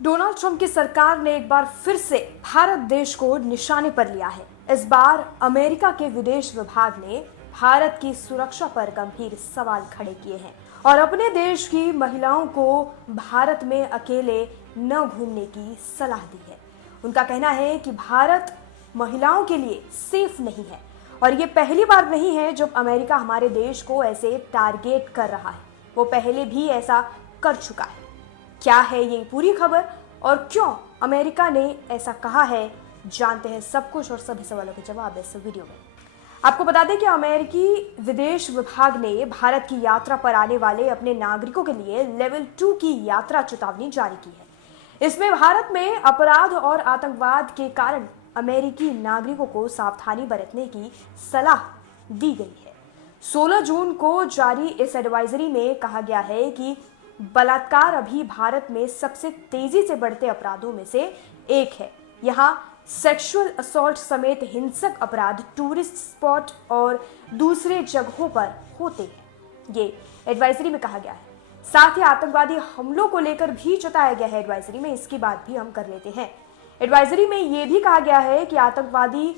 Donald Trump की सरकार ने एक बार फिर से भारत देश को निशाने पर लिया है। इस बार अमेरिका के विदेश विभाग ने भारत की सुरक्षा पर गंभीर सवाल खड़े किए हैं और अपने देश की महिलाओं को भारत में अकेले न घूमने की सलाह दी है। उनका कहना है कि भारत महिलाओं के लिए सेफ नहीं है और ये पहली बार नहीं है जब अमेरिका हमारे देश को ऐसे टारगेट कर रहा है। वो पहले भी ऐसा कर चुका है। क्या है ये पूरी खबर और क्यों अमेरिका ने ऐसा कहा है, जानते हैं सब कुछ और सभी सवालों के जवाब इस वीडियो में। आपको बता दें कि अमेरिकी विदेश विभाग ने भारत की यात्रा पर आने वाले अपने नागरिकों के लिए लेवल 2 की यात्रा चेतावनी जारी की है। इसमें भारत में अपराध और आतंकवाद के कारण अमेरिकी नागरिकों को सावधानी बरतने की सलाह दी गई है। 16 जून को जारी इस एडवाइजरी में कहा गया है कि बलात्कार अभी भारत में सबसे तेजी से बढ़ते अपराधों में से एक है। यहाँ सेक्सुअल असॉल्ट समेत हिंसक अपराध टूरिस्ट स्पॉट और दूसरे जगहों पर होते हैं, ये एडवाइजरी में कहा गया है। साथ ही आतंकवादी हमलों को लेकर भी चेताया गया है एडवाइजरी में, इसकी बात भी हम कर लेते हैं। एडवाइजरी में यह भी कहा गया है कि आतंकवादी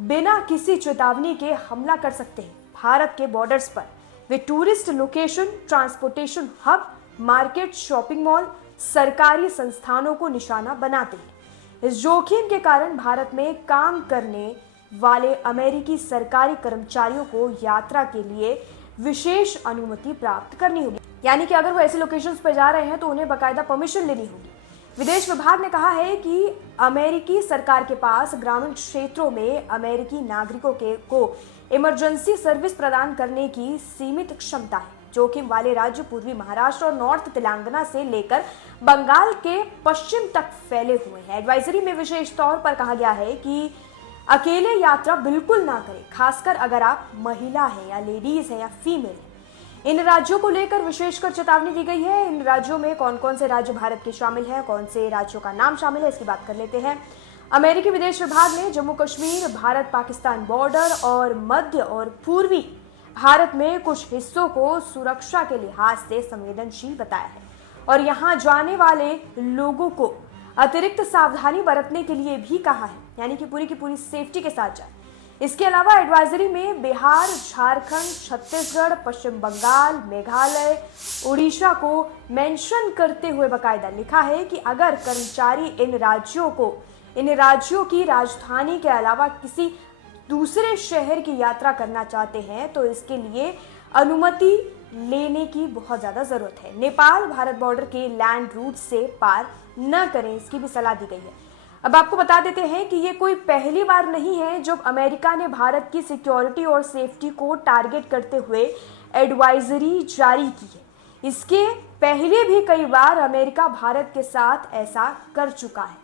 बिना किसी चेतावनी के हमला कर सकते हैं भारत के बॉर्डर्स पर। वे tourist location, transportation hub, market, shopping mall, सरकारी संस्थानों को निशाना बनाते हैं। इस जोखिम के कारण भारत में काम करने वाले अमेरिकी सरकारी कर्मचारियों को यात्रा के लिए विशेष अनुमति प्राप्त करनी होगी, यानी कि अगर वो ऐसे लोकेशंस पर जा रहे हैं तो उन्हें बाकायदा परमिशन लेनी होगी। विदेश विभाग ने कहा है कि अमेरिकी सरकार के पास ग्रामीण क्षेत्रों में अमेरिकी नागरिकों को इमरजेंसी सर्विस प्रदान करने की सीमित क्षमता है। जोखिम वाले राज्य पूर्वी महाराष्ट्र और नॉर्थ तेलंगाना से लेकर बंगाल के पश्चिम तक फैले हुए हैं। एडवाइजरी में विशेष तौर पर कहा गया है कि अकेले यात्रा बिल्कुल ना करें, खासकर अगर आप महिला हैं या लेडीज हैं या फीमेल हैं। इन राज्यों को लेकर विशेषकर चेतावनी दी गई है। इन राज्यों में कौन कौन से राज्य भारत के शामिल हैं, कौन से राज्यों का नाम शामिल है, इसकी बात कर लेते हैं। अमेरिकी विदेश विभाग ने जम्मू कश्मीर, भारत पाकिस्तान बॉर्डर और मध्य और पूर्वी भारत में कुछ हिस्सों को सुरक्षा के लिहाज से संवेदनशील बताया है और यहां जाने वाले लोगों को अतिरिक्त सावधानी बरतने के लिए भी कहा है, यानी कि पूरी की पूरी सेफ्टी के साथ जाए। इसके अलावा एडवाइजरी में बिहार, झारखंड, छत्तीसगढ़, पश्चिम बंगाल, मेघालय, उड़ीसा को मेंशन करते हुए बकायदा लिखा है कि अगर कर्मचारी इन राज्यों की राजधानी के अलावा किसी दूसरे शहर की यात्रा करना चाहते हैं तो इसके लिए अनुमति लेने की बहुत ज्यादा जरूरत है। नेपाल भारत बॉर्डर के लैंड रूट से पार न करें, इसकी भी सलाह दी गई है। अब आपको बता देते हैं कि ये कोई पहली बार नहीं है जब अमेरिका ने भारत की सिक्योरिटी और सेफ्टी को टारगेट करते हुए एडवाइजरी जारी की है। इसके पहले भी कई बार अमेरिका भारत के साथ ऐसा कर चुका है।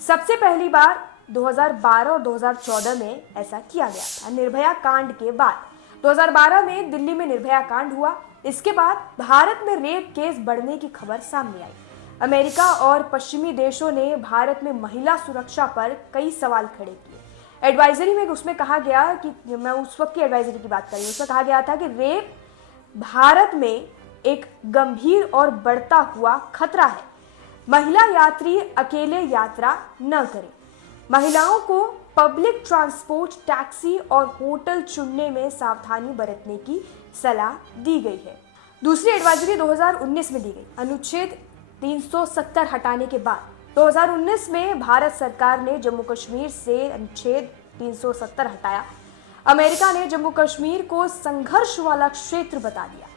सबसे पहली बार 2012 और 2014 में ऐसा किया गया था। निर्भया कांड के बाद 2012 में दिल्ली में निर्भया कांड हुआ। इसके बाद भारत में रेप केस बढ़ने की खबर सामने आई। अमेरिका और पश्चिमी देशों ने भारत में महिला सुरक्षा पर कई सवाल खड़े किए। एडवाइजरी में उसमें कहा गया कि, मैं उस वक्त की एडवाइजरी की बात कर रही हूँ, उसमें कहा गया था कि रेप भारत में एक गंभीर और बढ़ता हुआ खतरा है। महिला यात्री अकेले यात्रा न करें। महिलाओं को पब्लिक ट्रांसपोर्ट, टैक्सी और होटल चुनने में सावधानी बरतने की सलाह दी गई है। दूसरी एडवाइजरी 2019 में दी गई। अनुच्छेद 370 हटाने के बाद 2019 में भारत सरकार ने जम्मू कश्मीर से अनुच्छेद 370 हटाया। अमेरिका ने जम्मू कश्मीर को संघर्ष वाला क्षेत्र बता दिया।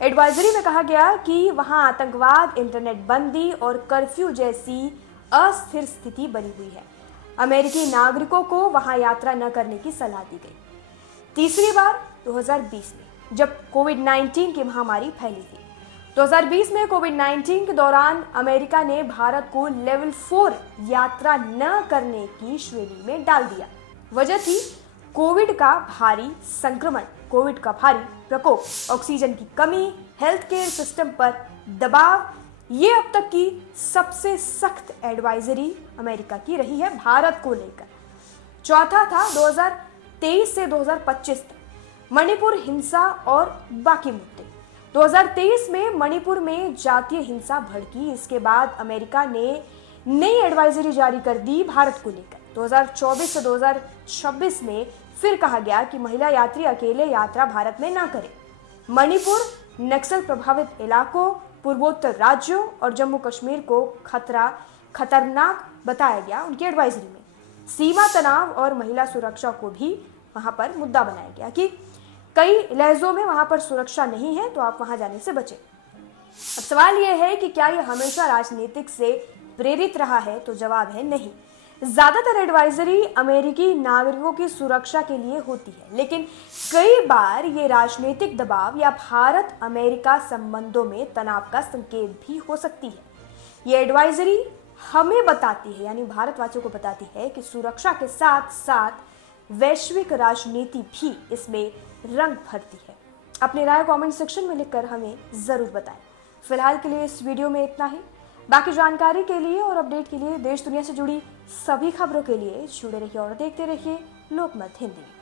एडवाइजरी में कहा गया कि वहां आतंकवाद, इंटरनेट बंदी और कर्फ्यू जैसी अस्थिर स्थिति बनी हुई है। अमेरिकी नागरिकों को वहां यात्रा न करने की सलाह दी गई। तीसरी बार 2020 में, जब कोविड-19 की महामारी फैली थी। 2020 में कोविड-19 के दौरान अमेरिका ने भारत को लेवल 4 यात्रा न करने की श्रेणी में डाल दिया। वजह थी कोविड का भारी संक्रमण, कोविड का भारी प्रकोप, ऑक्सीजन की कमी, हेल्थ केयर सिस्टम पर दबाव। ये अब तक की सबसे सख्त एडवाइजरी अमेरिका की रही है भारत को लेकर। चौथा था 2023 से 2025 तक, मणिपुर हिंसा और बाकी मुद्दे। 2023 में मणिपुर में जातीय हिंसा भड़की। इसके बाद अमेरिका ने नई एडवाइजरी जारी कर दी भारत को लेकर। 2024 से 2026 में फिर कहा गया कि महिला यात्री अकेले यात्रा भारत में ना करें। मणिपुर, नक्सल प्रभावित इलाकों, पूर्वोत्तर राज्यों और जम्मू कश्मीर को खतरनाक बताया गया उनकी एडवाइजरी में। सीमा तनाव और महिला सुरक्षा को भी वहां पर मुद्दा बनाया गया कि कई लहजों में वहां पर सुरक्षा नहीं है, तो आप वहां जाने से बचें। अब सवाल यह है कि क्या यह हमेशा राजनीतिक से प्रेरित रहा है? तो जवाब है नहीं। ज्यादातर एडवाइजरी अमेरिकी नागरिकों की सुरक्षा के लिए होती है, लेकिन कई बार ये राजनीतिक दबाव या भारत अमेरिका संबंधों में तनाव का संकेत भी हो सकती है। ये एडवाइजरी हमें बताती है, यानी भारतवासियों को बताती है कि सुरक्षा के साथ साथ वैश्विक राजनीति भी इसमें रंग भरती है। अपनी राय कमेंट सेक्शन में लिखकर हमें जरूर बताएं। फिलहाल के लिए इस वीडियो में इतना ही। बाकी जानकारी के लिए और अपडेट के लिए, देश दुनिया से जुड़ी सभी खबरों के लिए जुड़े रहिए और देखते रहिए लोकमत हिंदी।